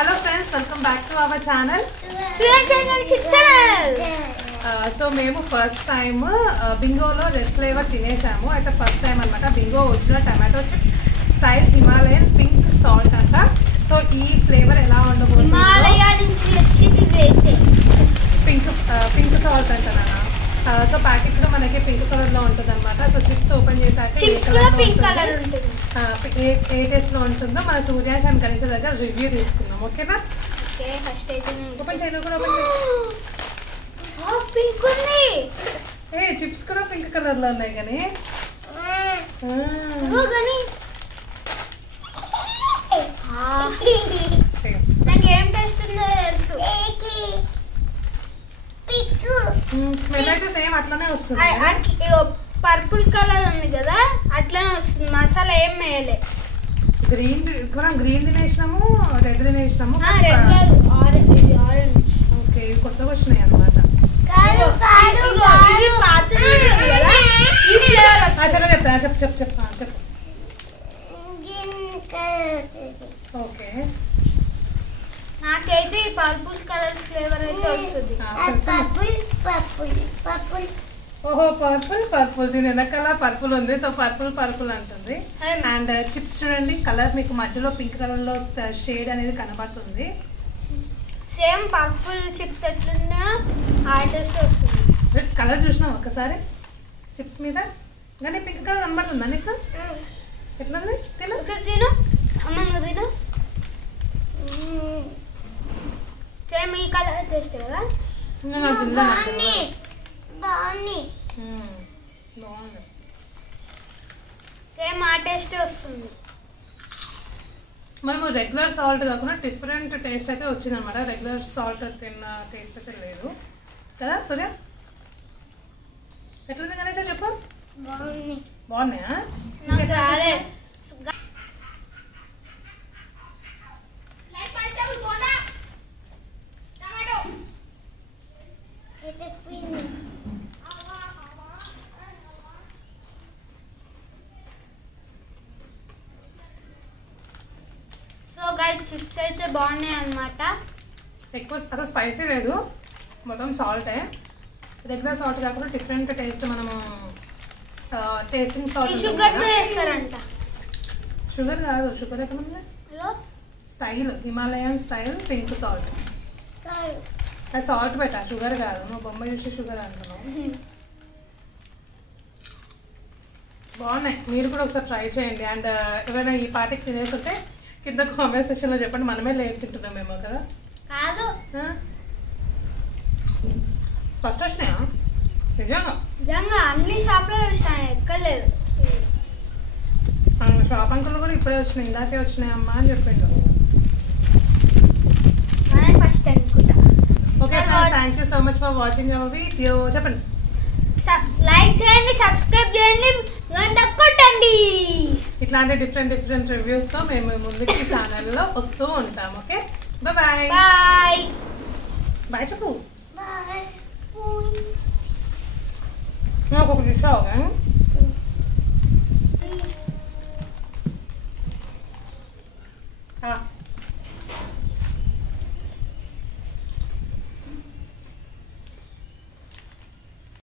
Hello friends, welcome back to our channel. So మేము first time బింగోలో red flavour తినేసాము. అయితే first time అనమాట Bingo వచ్చిన tomato chips style Himalayan pink salt అంట. So ఈ flavour ఎలా ఉండబోతుంది? పింక్ సాల్ట్ అంట నాన్న. సో ప్యాకెట్ లో మనకి పింక్ కలర్ లో ఉంటుంది అనమాట. సో చిప్స్ ఓపెన్ చేసాక ఏ టేస్ట్ లో ఉంటుందో మన సూర్యాష్ అండ్ గణేష్ దగ్గర రివ్యూ తీసుకుందాం. ఓకేనా? ఓపెన్ చేయండి కూడా ఓపెన్ చేయండి. చిప్స్ కూడా పింక్ కలర్ లో ఉన్నాయి కానీ నాకేం టేస్ట్ ఉందో తెలుసు. స్మెల్ అయితే సేమ్ అట్లనే వస్తుంది. పర్పుల్ కలర్ ఉంది కదా అట్లనే వస్తుంది. మసాలా ఏం వేయలే. గ్రీన్ తినేసినాము, రెడ్ తినేసినాము. ఆరెంజ్. ఓకే, ఇవి కొత్తగా వచ్చినాయి అనమాట. చెప్పు. ఓకే, నాకైతే ఈ పర్పుల్ కలర్ ఫ్లేవర్ అయితే వస్తుంది. ఓహో, పర్పుల్ దీని వెనకాల పర్పుల్ ఉంది. సో పర్పుల్ అంటుంది. అండ్ చిప్స్ చూడండి, కలర్ మీకు మధ్యలో పింక్ కలర్ లో షేడ్ అనేది కనబడుతుంది. సేమ్ పర్పుల్ చిప్స్ ఎట్లున్నా ఆ టేస్ట్ వస్తుంది. కలర్ చూసినావు ఒకసారి చిప్స్ మీద, కానీ పింక్ కలర్ కనబడుతుందా నీకు? ఎట్లుంది? తిను అమ్మ, తిను. సేమ్ ఈ కలర్ టేస్ట్ కదా. బాగుంది. సేమ్ ఆ టేస్ట్ వస్తుంది. మనము రెగ్యులర్ సాల్ట్ కాకుండా డిఫరెంట్ టేస్ట్ అయితే వచ్చింది అనమాట. రెగ్యులర్ సాల్ట్ తిన్న టేస్ట్ అయితే లేదు కదా సూర్య? ఎట్లుంది గణేష్ చెప్పు? బాగున్నాయా? చిప్స్ అయితే బాగున్నాయి అన్నమాట. ఎక్కువ అసలు స్పైసీ లేదు, మొత్తం సాల్టే. రెగ్యులర్ సాల్ట్ కాకుండా డిఫరెంట్ టేస్ట్. మనము టేస్టింగ్ సాల్ట్ షుగర్ తో చేస్తారంట. షుగర్ కాదు, షుగర్ ఎక్కడ ఉంది? Style Himalayan style pink salt. అది సాల్ట్ పెట్టా, షుగర్ కాదు. నువ్వు బొమ్మ చూసి షుగర్ అంటున్నావు. బాగున్నాయి, మీరు కూడా ఒకసారి ట్రై చేయండి. అండ్ ఎవరైనా ఈ పార్టీకి తినేస్తుంటే కింద కామెంట్ సెక్షన్ లో చెప్పండి. మనమే లేట్ తింటున్నామేమో కదా. కాదు, ఫస్ట్ వచ్చినాయా? నిజంగా అన్ని షాప్ లో చూసాను, ఎక్కలేదు. షాప్ అంకుల్ కూడా ఇప్పుడే వచ్చినాయి, ఇందాకే వచ్చినాయి అమ్మా అని చెప్పిండు. ఫస్ట్ అనుకుంటా. Okay friends, thank you so much for watching our video. చెప్పండి, లైక్ చేయండి, సబ్స్క్రైబ్ చేయండి, గంట కొట్టండి. ఇట్లాంటి డిఫరెంట్ రివ్యూస్ తో మేము ముందుకి ఛానల్లో వస్తూ ఉంటాం. ఓకే, బాయ్ బాయ్ చెప్పు. బాయ్. నాకు ఒక చూసావు.